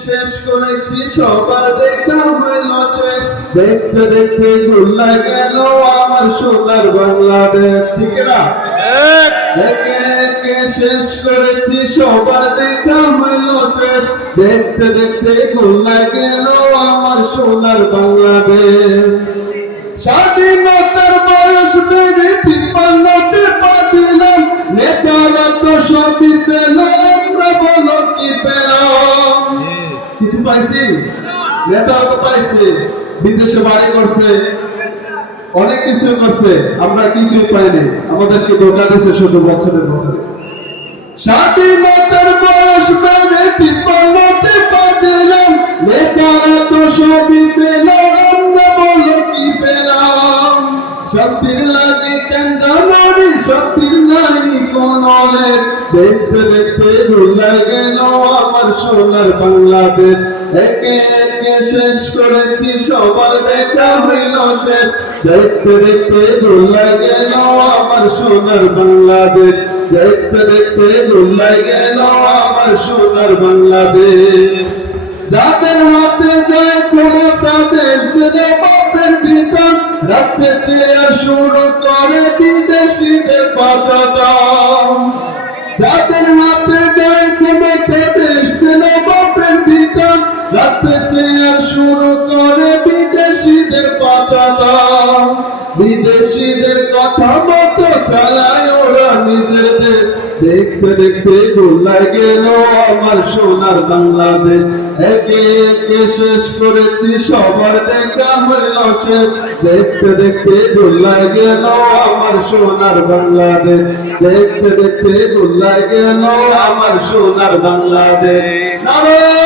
শেষ করেছি সবার দেখা হইল শেষ দেখতে দেখতে ভুলা গেল আমার সোনার বাংলাদেশ ঠিক না? একে। একে শেষ করেছি সবার দেখা হইল শেষ দেখতে দেখতে ভুলা গেল আমার সোনার বাংলাদেশ। স্বাধীনতার নেতারা তো পাইছে, বিদেশে বাড়ি করছে, অনেক কিছু করছে, আমরা কিছুই পাইনি। আমাদেরকে ধোকা দিয়েছে শুধু বছরের বছরে স্বাধীনতার বয়স বেড়ে তিপ্পান্নতে পা দিলাম নেতারা তো সবই পেল আমরা বলো কি পেলাম? শক্তির লাগে কেন্দ্রি শক্তির নাই কোনলে দেখতে দেখতে ভুলে গেল আমার সোনার বাংলাদেশ। একে একে শেষ করেছি, সবার দেখা হইল শেষ। দেখতে দেখতে ভুলে গেল আমার সোনার বাংলাদেশ। দেখতে দেখতে ভুলে গেল আমার সোনার বাংলাদেশ। যাদের হাতে যায় ক্ষমতা, দেশ ছেড়ে বাপের বিধান রাখতে চেয়ে শুরু করে বিদেশিদের শুরু করে বিদেশিদের পাচাটাম বিদেশিদের কথা মতো চালায় ওরা নিজেদের। দেখতে দেখতে গোলায় গেল আমার সোনার বাংলাদেশ। একে একে শেষ করেছি, সবার দেখা হইল শেষ। দেখতে দেখতে গোলায় গেল আমার সোনার বাংলাদেশ। দেখতে দেখতে গোলায় গেল আমার সোনার বাংলাদেশ।